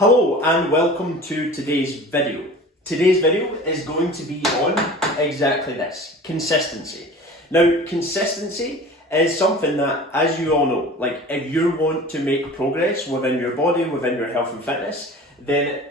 Hello and welcome to today's video. Today's video is going to be on exactly this, consistency. Now, consistency is something that, as you all know, like if you want to make progress within your body, within your health and fitness, then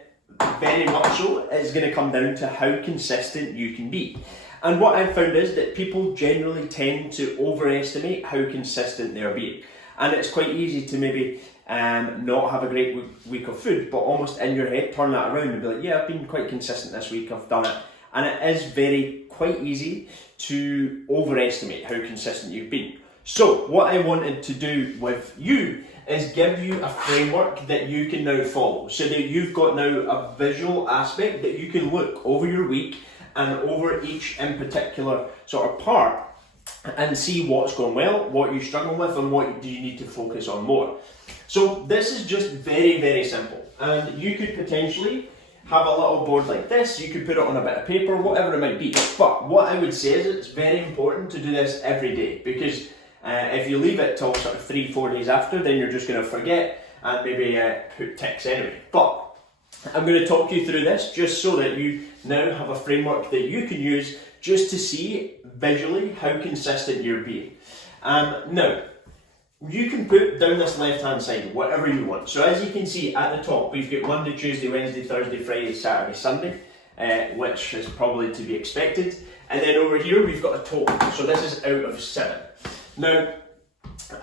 very much so it's going to come down to how consistent you can be. And what I've found is that people generally tend to overestimate how consistent they're being. And it's quite easy to maybe not have a great week of food, but almost in your head turn that around and be like, yeah, I've been quite consistent this week, I've done it. And it is quite easy to overestimate how consistent you've been. So what I wanted to do with you is give you a framework that you can now follow, so that you've got now a visual aspect that you can look over your week and over each in particular sort of part and see what's going well, what you're struggling with, and what do you need to focus on more. So this is just very, very simple, and you could potentially have a little board like this, you could put it on a bit of paper, whatever it might be. But what I would say is it's very important to do this every day, because if you leave it till sort of 3-4 days after, then you're just going to forget and maybe put ticks anyway. But I'm going to talk you through this just so that you now have a framework that you can use just to see visually how consistent you're being. Now, you can put down this left hand side whatever you want. So as you can see at the top, we've got Monday, Tuesday, Wednesday, Thursday, Friday, Saturday, Sunday, which is probably to be expected. And then over here we've got a total. So this is out of 7. Now,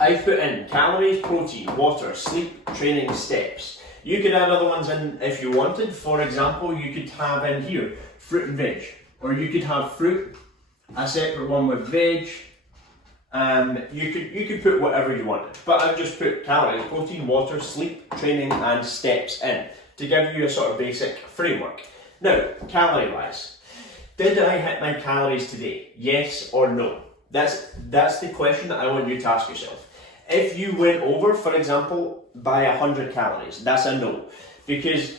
I've put in calories, protein, water, sleep, training, steps. You could add other ones in if you wanted. For example, you could have in here fruit and veg, or you could have fruit, a separate one with veg. You could put whatever you wanted, but I've just put calories, protein, water, sleep, training, and steps in to give you a sort of basic framework. Now, calorie wise, did I hit my calories today? Yes or no? That's the question that I want you to ask yourself. If you went over, for example, by 100 calories, that's a no, because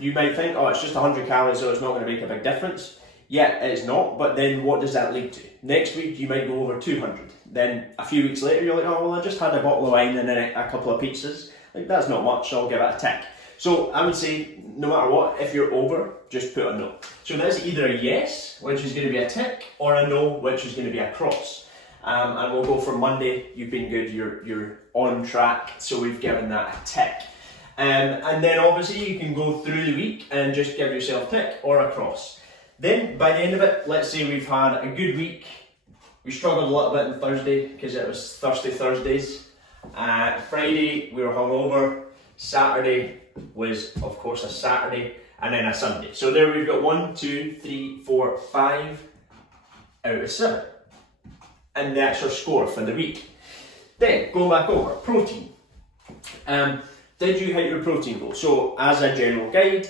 you might think, oh, it's just 100 calories, so it's not going to make a big difference. Yeah, it's not, but then what does that lead to? Next week you might go over 200. Then a few weeks later you're like, oh well, I just had a bottle of wine and then a couple of pizzas. Like, that's not much, so I'll give it a tick. So I would say, no matter what, if you're over, just put a no. So that's either a yes, which is going to be a tick, or a no, which is going to be a cross. And we'll go from Monday, you've been good, you're on track, so we've given that a tick. And then obviously you can go through the week and just give yourself a tick or a cross. Then by the end of it, let's say we've had a good week. We struggled a little bit on Thursday because it was Thirsty Thursdays. Friday we were hungover. Saturday was of course a Saturday, and then a Sunday. So there we've got 1, 2, 3, 4, 5 out of 7. And that's our score for the week. Then go back over protein. Did you hit your protein goal? So as a general guide,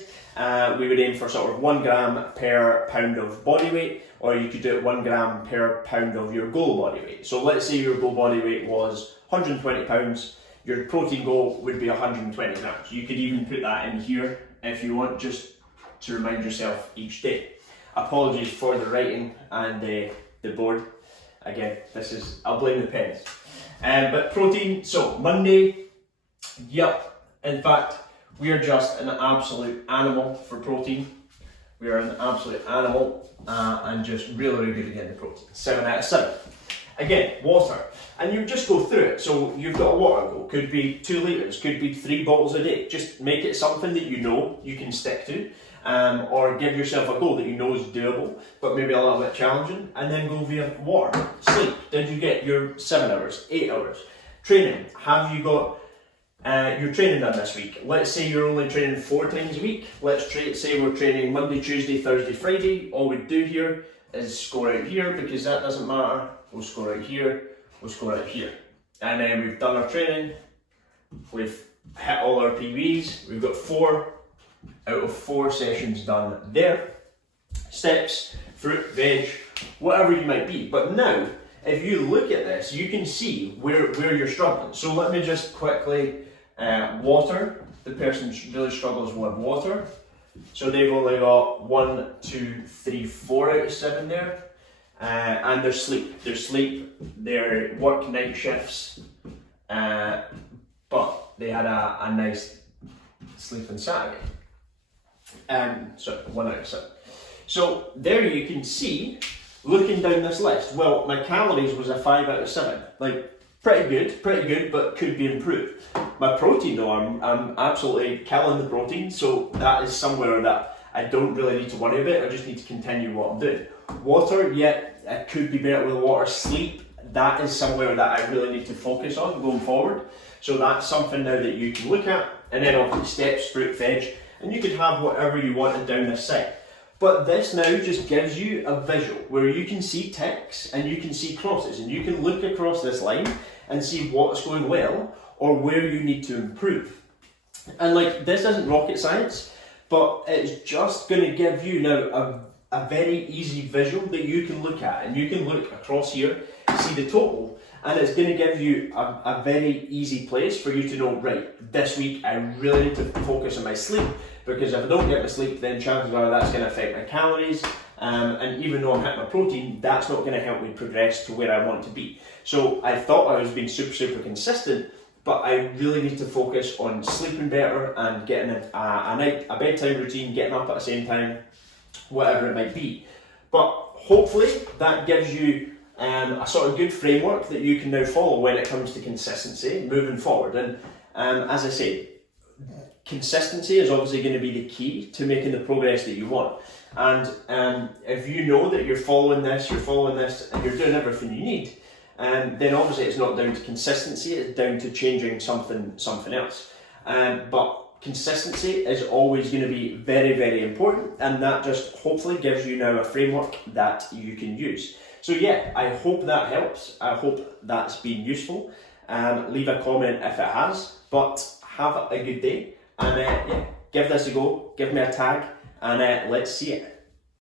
we would aim for sort of 1 gram per pound of body weight, or you could do it 1 gram per pound of your goal body weight. So let's say your goal body weight was 120 pounds, your protein goal would be 120 grams. You could even put that in here if you want, just to remind yourself each day. Apologies for the writing and the board. Again, I'll blame the pens. But protein, so Monday, yep, in fact, we are just an absolute animal for protein. We are an absolute animal and just really, really good at getting the protein. 7 out of 7. Again, water. And you just go through it. So you've got a water goal. Could be 2 litres, could be 3 bottles a day. Just make it something that you know you can stick to. Or give yourself a goal that you know is doable, but maybe a little bit challenging. And then go via water. Sleep. Did you get your 7 hours, 8 hours? Training. Have you got your training done this week? Let's say you're only training 4 times a week. Let's say we're training Monday, Tuesday, Thursday, Friday. All we do here is score out here, because that doesn't matter. We'll score out here, we'll score out here. And then we've done our training, we've hit all our PBs, we've got 4 out of 4 sessions done there. Steps, fruit, veg, whatever you might be. But now, if you look at this, you can see where you're struggling. So let me just quickly, water, the person really struggles with water. So they've only got 1, 2, 3, 4 out of 7 there. And their sleep, their work night shifts, but they had a nice sleep on Saturday. Sorry, 1 out of 7. So there you can see, looking down this list, well, my calories was a 5 out of 7. Like, pretty good, but could be improved. My protein though, I'm absolutely killing the protein, so that is somewhere that I don't really need to worry about. I just need to continue what I'm doing. Water, yeah, I could be better with water. Sleep, that is somewhere that I really need to focus on going forward. So that's something now that you can look at, and then obviously steps, fruit, veg, and you could have whatever you wanted down this side. But this now just gives you a visual where you can see ticks and you can see crosses, and you can look across this line and see what's going well or where you need to improve. And like, this isn't rocket science, but it's just going to give you now a very easy visual that you can look at, and you can look across here, see the total, and it's going to give you a very easy place for you to know, right, this week I really need to focus on my sleep, because if I don't get my sleep, then chances are that's going to affect my calories, and even though I'm hitting my protein, that's not going to help me progress to where I want to be. So I thought I was being super consistent, but I really need to focus on sleeping better and getting a bedtime routine, getting up at the same time, whatever it might be. But hopefully that gives you a sort of good framework that you can now follow when it comes to consistency moving forward. And as I say, consistency is obviously going to be the key to making the progress that you want. And if you know that you're following this, and you're doing everything you need, then obviously it's not down to consistency, it's down to changing something else. But consistency is always going to be very important, and that just hopefully gives you now a framework that you can use. So yeah, I hope that helps. I hope that's been useful. Leave a comment if it has, but have a good day, and yeah, give this a go, give me a tag, and let's see it.